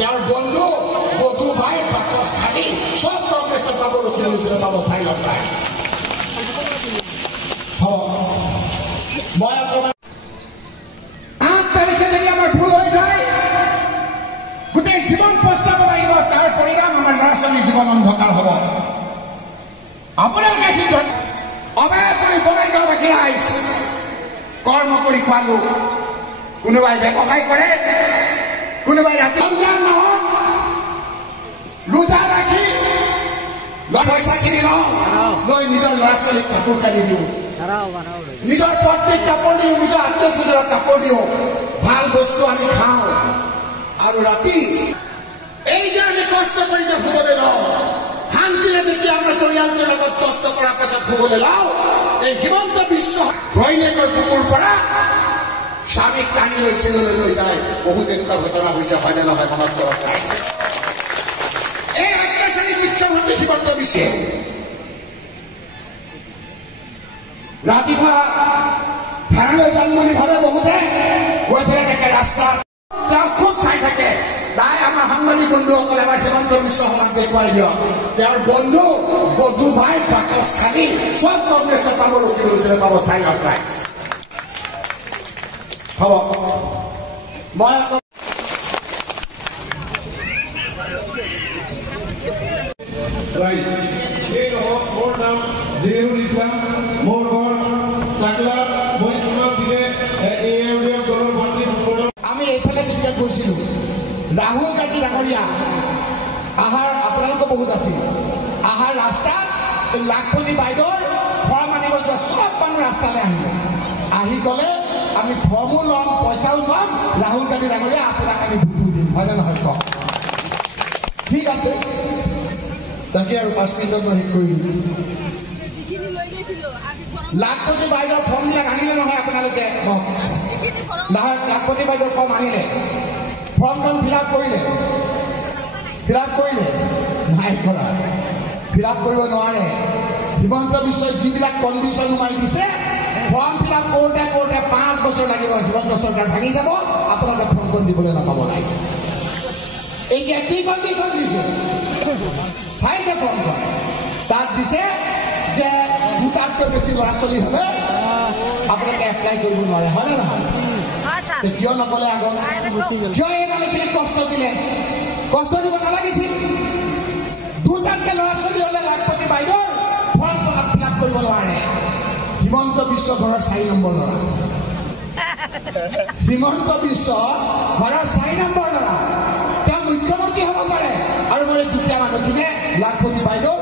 यार बंधु बधु भाई बाकस खाली सब कांग्रेस पाबो लखीमपुर पाबो साइलेंट प्राइस मैं आपको 8 तारिखे যদি আমার ভুল হয়ে যায় গোটেই জীবন প্রস্তাব লাগিব তার পরিণাম আমার রাষ্ট্রীয় জীবন অন্ধকার হবে আপনার কাছে অবাক করে বড়াই দাও বাকি রাইস কর্ম করি খালু কোনোবাই ব্যবসায় করে কোনোবাই রাতে রমজান মাহ রোজা রাখি পয়সা কিনি লৈ নিজৰ ল'ৰা ছোৱালীক কাপোৰ কানি দিওঁ নিজৰ পত্নীক কাপোৰ দিওঁ নিজৰ আত্মীয় স্বজনক কাপোৰ দিওঁ ভাল বস্তু আমি খাওঁ আৰু ৰাতি এই যে আমি কষ্ট কৰি যে শুবলৈ লওঁ শান্তিৰে যেতিয়া আমাৰ পৰিয়ালটোৰ লগত কষ্ট কৰাৰ পাছত শুবলৈ লওঁ এই হিমন্ত বিশ্ব ঘৈণীয়েকৰ বুকুৰ পৰা স্বামীক টানি লৈ চেললৈ লৈ যায় বহুত এনেকুৱা ঘটনা হৈছে হয়নে নহয় মনত কৰক এই অত্যাচাৰী মুখ্যমন্ত্ৰী হিমন্ত বিশ্বে ৰাতিপুৱা ভাড়ালৈ যাম বুলি ভাবে বহুতে গৈ পেলাই থাকে ৰাস্তাত খুব চাই থাকে তাই আমাৰ সাংবাদিক বন্ধুসকলে এবাৰ হিমন্ত বিশ্ব শৰ্মাক দেখুৱাই দিয়ক তেওঁৰ বন্ধু বধু ভাই বাকচ খালি সব কংগ্ৰেছে পাব লখিমপুৰ পাব চাইলেণ্ট প্ৰাইজ হ'ব মই মোৰ নাম জহিৰুল ইসলাম মোৰ ঘৰ চাকলা মই তোমাক দিলে এএমডিএফ দলৰ মাতৃ আমি এইফালে যেতিয়া গৈছিলো ৰাহুল গান্ধী ডাঙৰীয়া আহাৰ আপোনালোকৰ বহুত আছিল আহাৰ ৰাস্তা লাখপতি বাইদেউৰ ফৰ্ম আনিব যোৱা সব মানুহ ৰাস্তালৈ আহিলে আহি গ'লে আমি ফৰ্মো ল'ম পইচাও ল'ম ৰাহুল গান্ধী ডাঙৰীয়া আপোনাক আমি ভোটো দিম হয়নে নহয় কওক ঠিক আছে তাকে আৰু 5 মিনিটত মই শেষ কৰি দিম লাখপতি বাইদেউৰ ফৰ্মবিলাক আনিলে নহয় আপোনালোকে লাখপতি বাইদেউৰ ফৰ্ম আনিলে ফৰ্মখন ফিল আপ কৰিলে নাই কৰা ফিল আপ কৰিব নোৱাৰে হিমন্ত বিশ্বই যিবিলাক কণ্ডিশ্যন সোমাই দিছে ফৰ্ম ফিল আপ কৰোঁতে 5 বছৰ লাগিব হিমন্ত চৰকাৰ ভাঙি যাব আপোনালোকে ফৰ্মখন দিবলৈ নাপাব ৰাইজ এতিয়া কি কণ্ডিশ্যন দিছে চাইছে ফৰ্মখন তাত দিছে যে দুটাতকৈ বেছি ল'ৰা ছোৱালী হ'লে আপোনালোকে এপ্লাই কৰিব নোৱাৰে হয়নে নহয় কিয় নকলে আগত কিয় এই মানুহখিনি কষ্ট দিলে কষ্ট দিব নালাগিছিল দুটাতকৈ ল'ৰা ছোৱালী হ'লে লাখপতি বাইদেউৰ ফৰ্ম ফিল আপ কৰিব নোৱাৰে হিমন্ত বিশ্ব ঘৰৰ 4 নম্বৰ ল'ৰা হিমন্ত বিশ্ব ঘৰৰ 4 নম্বৰ ল'ৰা তেওঁ মুখ্যমন্ত্ৰী হ'ব পাৰে আৰু মই দুখীয়া মানুহখিনিয়ে লাখপতি বাইদেউ